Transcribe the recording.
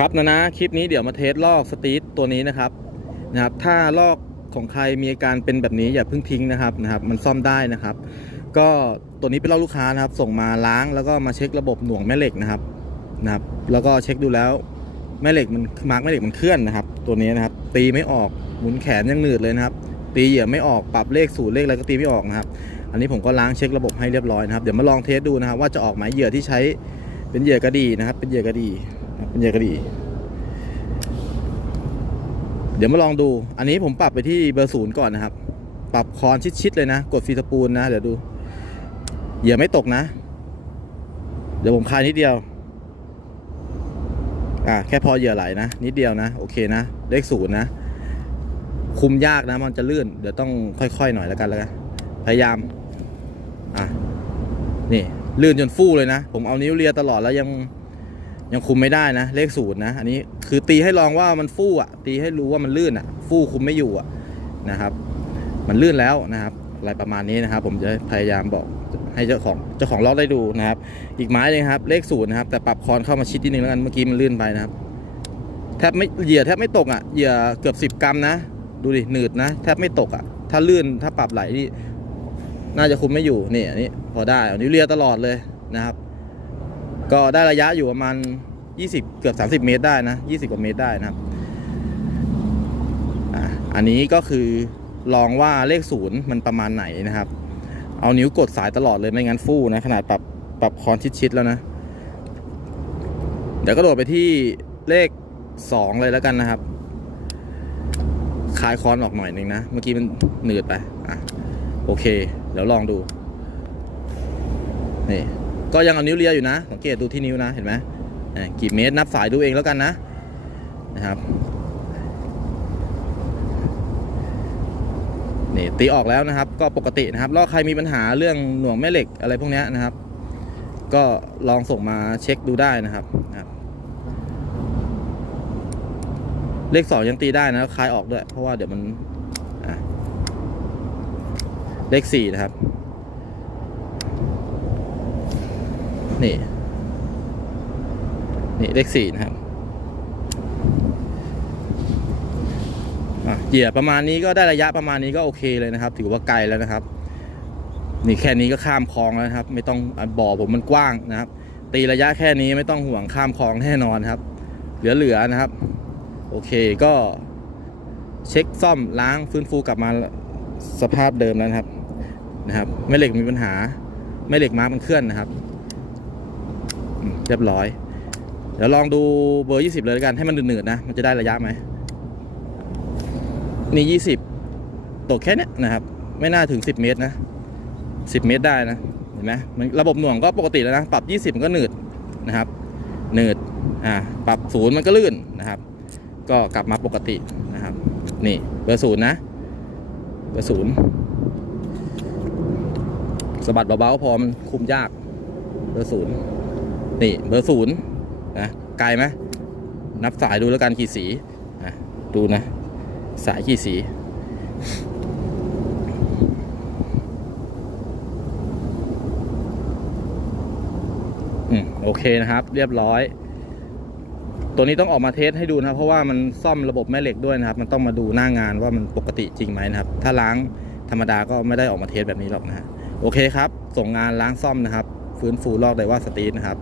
ครับนะนะคลิปนี้เดี๋ยวมาเทสลอกสตีทตัวนี้นะครับนะครับ ถ้าลอกของใครมีอาการเป็นแบบนี้อย่าเพิ่งทิ้งนะครับนะครับ มันซ่อมได้นะครับ ก็ตัวนี้เป็นลอกลูกค้านะครับ ส่งมาล้างแล้วก็มาเช็คระบบหน่วงแม่เหล็กนะครับนะครับ แล้วก็เช็คดูแล้วแม่เหล็กมันมาร์กแม่เหล็กมันเคลื่อนนะครับ ตัวนี้นะครับ ตีไม่ออกหมุนแขนยังหนืดเลยนะครับ ตีเหยื่อไม่ออกปรับเลขสูตรเลขอะไรก็ตีไม่ออกนะครับ อันนี้ผมก็ล้างเช็คระบบให้เรียบร้อยนะครับเดี๋ยวมาลองเทสดูนะครับ ว่าจะออกไหมเหยื่อที่ใช้เป็นเหยื่อกระดีนะครับ เป็นเหยื่อกระดี นะครับเป็นเหยื่อกระดี เดี๋ยวมาลองดู อันนี้ผมปรับไปที่เบอร์ศูนย์ก่อนนะครับ ปรับคอนชิดๆเลยนะ กดฟีสปูลนะ เดี๋ยวดูเหยื่อไม่ตกนะ เดี๋ยวผมคลายนิดเดียว อ่าแค่พอเหยื่อไหลนะ นิดเดียวนะ โอเคนะ เลขศูนย์นะ คุมยากนะ มันจะลื่น เดี๋ยวต้องค่อยๆหน่อยแล้วกันแล้วกัน พยายาม อะ นี่ลื่นจนฟู่เลยนะ ผมเอานิ้วเลียตลอดแล้วยัง ยังคุมไม่ได้นะ เลขศูนย์นะ อันนี้คือตีให้ลองว่ามันฟู่อะ ตีให้รู้ว่ามันลื่นอะ ฟู่คุมไม่อยู่อะนะครับ มันลื่นแล้วนะครับ อะไรประมาณนี้นะครับ ผมจะพยายามบอกให้เจ้าของเจ้าของล็อกได้ดูนะครับ อีกไม้หนึงครับ เลขศูนย์นะครับแต่ปรับคอนเข้ามาชิดนิดนึงแล้วกันเมื่อกี้มันลื่นไปนะครับแทบไม่เหยื่อแทบไม่ตกอะเหยื่อเกือบสิบ10 กรัมนะ ดูดิหนืดนะแทบไม่ตกอะ ถ้าลื่นถ้าปรับไหลนี่น่าจะคุมไม่อยู่นี่อันนี้พอได้อานิ้เลียตลอดเลยนะครับ ก็ได้ระยะอยู่ประมาณ 20 เกือบ 30 เมตรได้นะ 20 กว่าเมตรได้นะครับอันนี้ก็คือลองว่าเลขศูนย์มันประมาณไหนนะครับ เอานิ้วกดสายตลอดเลยไม่งั้นฟู่นะขนาดปรับปรับคอนชิดๆแล้วนะ เดี๋ยวก็โดดไปที่เลข 2 เลยแล้วกันนะครับคลายคอนออกหน่อยหนึ่งนะ เมื่อกี้มันหนืดไป อะ โอเค เดี๋ยวลองดู นี่ ก็ยังเอานิ้วเลียอยู่นะ สังเกตดูที่นิ้วนะ เห็นไหมกี่เมตรนับสายดูเองแล้วกันนะ นะครับ นี่ตีออกแล้วนะครับ ก็ปกตินะครับแล้วใครมีปัญหาเรื่องหน่วงแม่เหล็กอะไรพวกนี้นะครับ ก็ลองส่งมาเช็คดูได้นะครับนะเลขสองยังตีได้นะคลายออกด้วย เพราะว่าเดี๋ยวมันเลขสี่นะครับ นี่ นี่เลขสี่นะครับเหยียบประมาณนี้ก็ได้ระยะประมาณนี้ก็โอเคเลยนะครับ ถือว่าไกลแล้วนะครับ นี่แค่นี้ก็ข้ามคลองแล้วครับ ไม่ต้องบ่อผมมันกว้างนะครับ ตีระยะแค่นี้ไม่ต้องห่วงข้ามคลองแน่นอนครับ เหลือๆนะครับ โอเคก็เช็คซ่อมล้างฟื้นฟูกลับมาสภาพเดิมแล้วนะครับนะครับแม่เหล็กมีปัญหาแม่เหล็กม้ามันเคลื่อนนะครับ เรียบร้อย เดี๋ยวลองดูเบอร์ 20 เลยแล้วกันให้มันหนืดๆนะ มันจะได้ระยะไหม นี่ 20 ตกแค่นี้นะครับ ไม่น่าถึง 10 เมตรนะ 10 เมตรได้นะ เห็นไหมมันระบบหน่วงก็ปกติแล้วนะ ปรับ 20 มันก็หนืดนะครับหนืดอ่าปรับศูนย์มันก็ลื่นนะครับ ก็กลับมาปกตินะครับ นี่เบอร์ศูนย์นะ เบอร์ศูนย์สะบัดเบาๆพอมันคุมยากเบอร์ศูนย์ นี่เบอร์ศูนย์นะไกลไหมนับสายดูแล้วกันกี่สีอะดูนะ สายกี่สี อืมโอเคนะครับ เรียบร้อย ตัวนี้ต้องออกมาเทสให้ดูนะครับเพราะว่ามันซ่อมระบบแม่เหล็กด้วยนะครับ มันต้องมาดูหน้างานว่ามันปกติจริงไหมนะครับ ถ้าล้างธรรมดาก็ไม่ได้ออกมาเทสแบบนี้หรอกนะฮะโอเคครับ ส่งงานล้างซ่อมนะครับ ฟื้นฟูลอกไดว่าสตรีทนะครับ